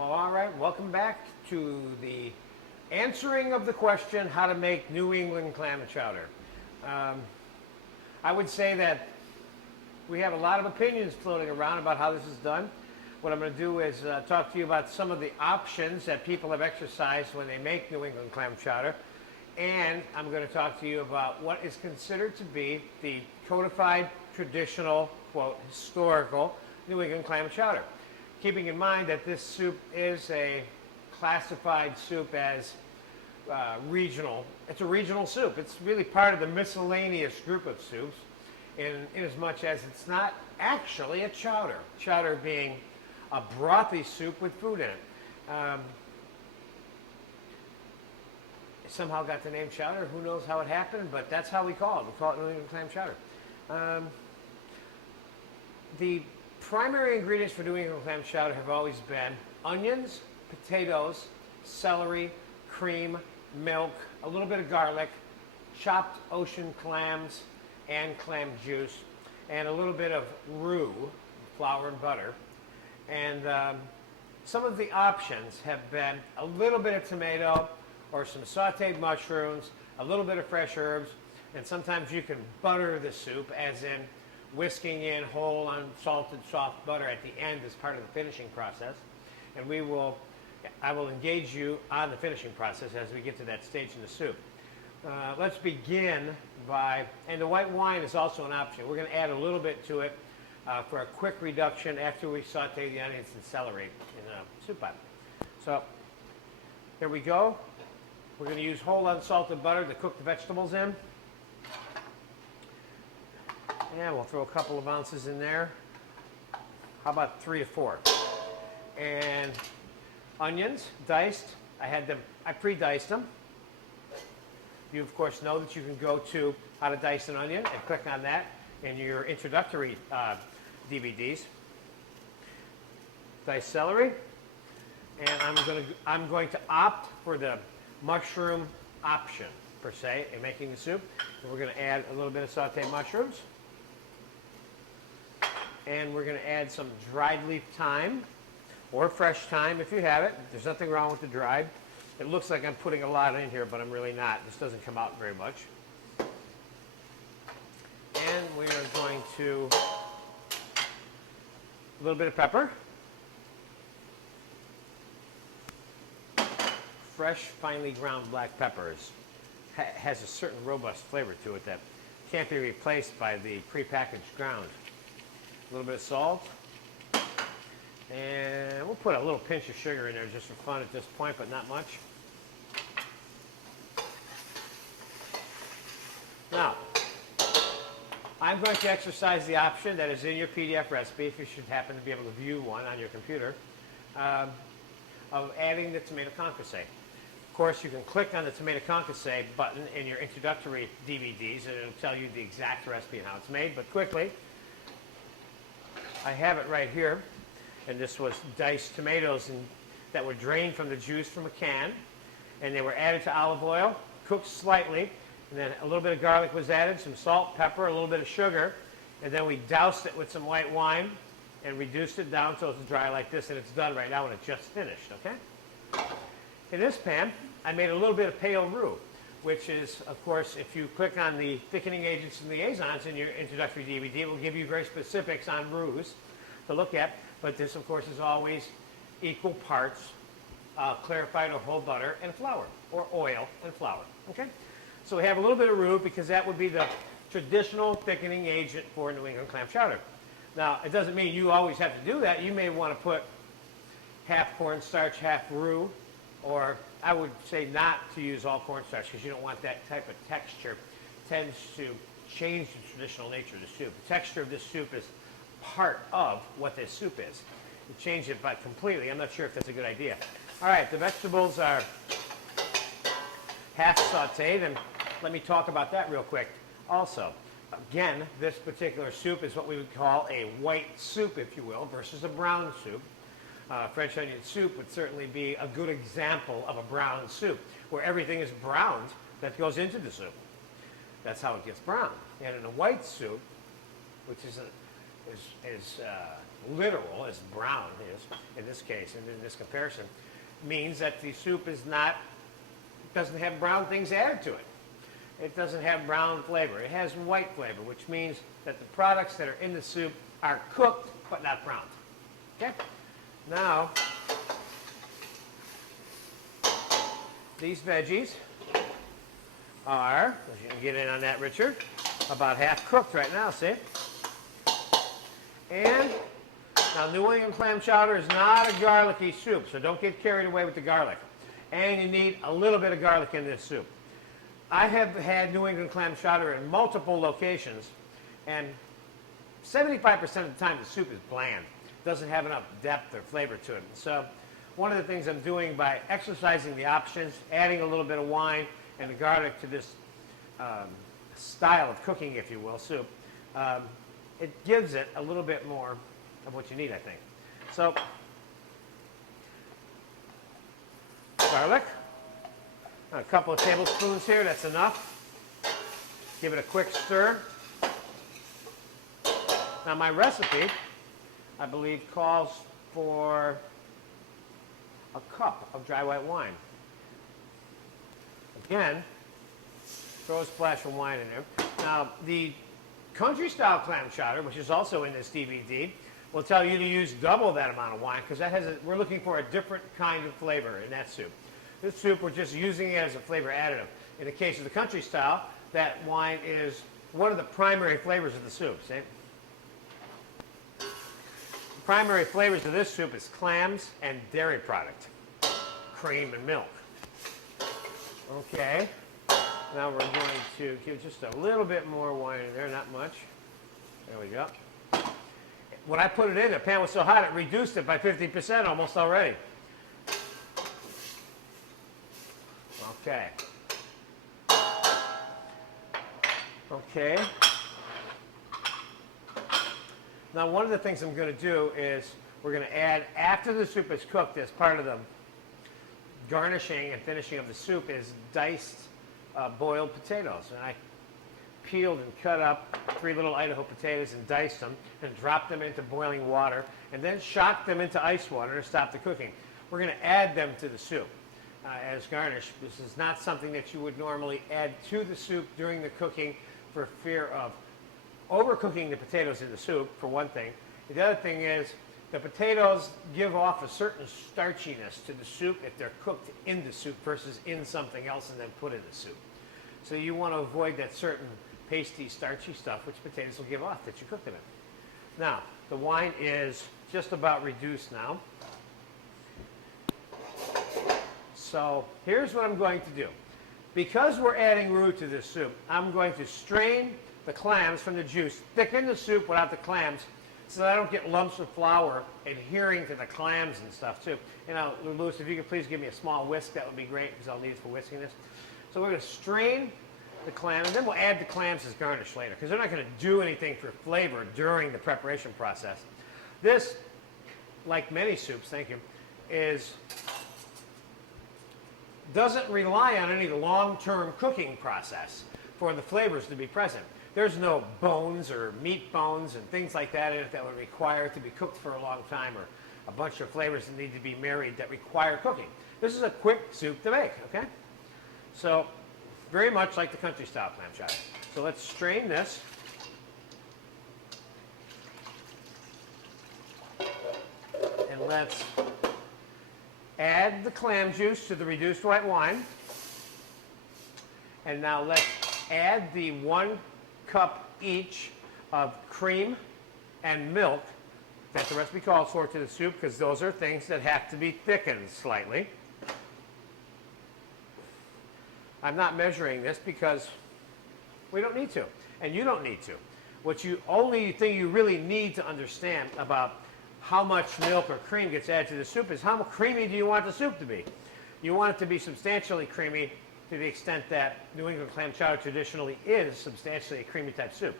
All right, welcome back to the answering of the question how to make New England clam chowder. I would say that we have a lot of opinions floating around about how this is done. What I'm going to do is talk to you about some of the options that people have exercised when they make New England clam chowder. And I'm going to talk to you about what is considered to be the codified, traditional, quote, historical New England clam chowder. Keeping in mind that this soup is a classified soup as regional. It's a regional soup. It's really part of the miscellaneous group of soups in as much as it's not actually a chowder. Chowder being a brothy soup with food in it. Somehow got the name chowder. Who knows how it happened, but that's how we call it. We call it New England clam chowder. The primary ingredients for New England clam chowder have always been onions, potatoes, celery, cream, milk, a little bit of garlic, chopped ocean clams and clam juice, and a little bit of roux, flour and butter. And some of the options have been a little bit of tomato or some sauteed mushrooms, a little bit of fresh herbs, and sometimes you can butter the soup, as in whisking in whole unsalted soft butter at the end as part of the finishing process. And I will engage you on the finishing process as we get to that stage in the soup. Let's begin by, and the white wine is also an option. We're going to add a little bit to it for a quick reduction after we saute the onions and celery in a soup pot. So here we go. We're going to use whole unsalted butter to cook the vegetables in. And we'll throw a couple of ounces in there. How about 3 to 4? And onions, diced. I pre-diced them. You, of course, know that you can go to how to dice an onion and click on that in your introductory DVDs. Diced celery. And I'm going to opt for the mushroom option, per se, in making the soup. And we're going to add a little bit of sauteed mushrooms. And we're going to add some dried leaf thyme, or fresh thyme if you have it. There's nothing wrong with the dried. It looks like I'm putting a lot in here, but I'm really not. This doesn't come out very much. And we are going to, a little bit of pepper. Fresh, finely ground black peppers has a certain robust flavor to it that can't be replaced by the prepackaged ground. A little bit of salt, and we'll put a little pinch of sugar in there just for fun at this point, but not much. Now, I'm going to exercise the option that is in your PDF recipe, if you should happen to be able to view one on your computer, of adding the tomato concasse. Of course, you can click on the tomato concasse button in your introductory DVDs, and it'll tell you the exact recipe and how it's made, but quickly, I have it right here, and this was diced tomatoes that were drained from the juice from a can, and they were added to olive oil, cooked slightly, and then a little bit of garlic was added, some salt, pepper, a little bit of sugar, and then we doused it with some white wine and reduced it down so it's dry like this, and it's done right now when it's just finished, okay? In this pan, I made a little bit of pale roux, which is, of course, if you click on the thickening agents and liaisons in your introductory DVD, it will give you very specifics on roux to look at. But this, of course, is always equal parts clarified or whole butter and flour, or oil and flour. Okay? So we have a little bit of roux because that would be the traditional thickening agent for New England clam chowder. Now, it doesn't mean you always have to do that. You may want to put half cornstarch, half roux, or I would say not to use all cornstarch because you don't want that type of texture. It tends to change the traditional nature of the soup. The texture of this soup is part of what this soup is. You change it but completely. I'm not sure if that's a good idea. All right, the vegetables are half sauteed, and let me talk about that real quick. Also, again, this particular soup is what we would call a white soup, if you will, versus a brown soup. French onion soup would certainly be a good example of a brown soup, where everything is browned that goes into the soup. That's how it gets brown. And in a white soup, which is literal as brown is in this case and in this comparison, means that the soup doesn't have brown things added to it. It doesn't have brown flavor. It has white flavor, which means that the products that are in the soup are cooked but not browned. Okay? Now, these veggies are, as you can get in on that, Richard, about half cooked right now, see? And now New England clam chowder is not a garlicky soup, so don't get carried away with the garlic. And you need a little bit of garlic in this soup. I have had New England clam chowder in multiple locations, and 75% of the time the soup is bland. Doesn't have enough depth or flavor to it. So one of the things I'm doing by exercising the options, adding a little bit of wine and the garlic to this style of cooking, if you will, soup, it gives it a little bit more of what you need, I think. So, garlic, a couple of tablespoons here, that's enough. Give it a quick stir. Now my recipe, I believe, calls for a cup of dry white wine. Again, throw a splash of wine in there. Now, the country-style clam chowder, which is also in this DVD, will tell you to use double that amount of wine because we're looking for a different kind of flavor in that soup. This soup, we're just using it as a flavor additive. In the case of the country style, that wine is one of the primary flavors of the soup, see? The primary flavors of this soup is clams and dairy product, cream and milk. Okay, now we're going to give just a little bit more wine in there, not much. There we go. When I put it in, the pan was so hot it reduced it by 50% almost already. Okay. Okay. Now one of the things I'm going to do is we're going to add, after the soup is cooked, as part of the garnishing and finishing of the soup, is diced boiled potatoes. And I peeled and cut up 3 little Idaho potatoes and diced them and dropped them into boiling water and then shocked them into ice water to stop the cooking. We're going to add them to the soup as garnish. This is not something that you would normally add to the soup during the cooking for fear of overcooking the potatoes in the soup, for one thing. The other thing is the potatoes give off a certain starchiness to the soup if they're cooked in the soup versus in something else and then put in the soup. So you want to avoid that certain pasty, starchy stuff which potatoes will give off that you cook them in. Now, the wine is just about reduced now. So here's what I'm going to do. Because we're adding roux to this soup, I'm going to strain the clams from the juice, thicken the soup without the clams, so that I don't get lumps of flour adhering to the clams and stuff too. You know, Louis, if you could please give me a small whisk, that would be great because I'll need it for whisking this. So we're going to strain the clam, and then we'll add the clams as garnish later because they're not going to do anything for flavor during the preparation process. This, like many soups, thank you, doesn't rely on any long-term cooking process for the flavors to be present. There's no bones or meat bones and things like that in it that would require it to be cooked for a long time, or a bunch of flavors that need to be married that require cooking. This is a quick soup to make, okay? So, very much like the country-style clam chowder. So let's strain this. And let's add the clam juice to the reduced white wine. And now let's add the 1 cup each of cream and milk that the recipe calls for to the soup, because those are things that have to be thickened slightly. I'm not measuring this because we don't need to, and you don't need to. Only thing you really need to understand about how much milk or cream gets added to the soup is how creamy do you want the soup to be. You want it to be substantially creamy to the extent that New England clam chowder traditionally is substantially a creamy type soup.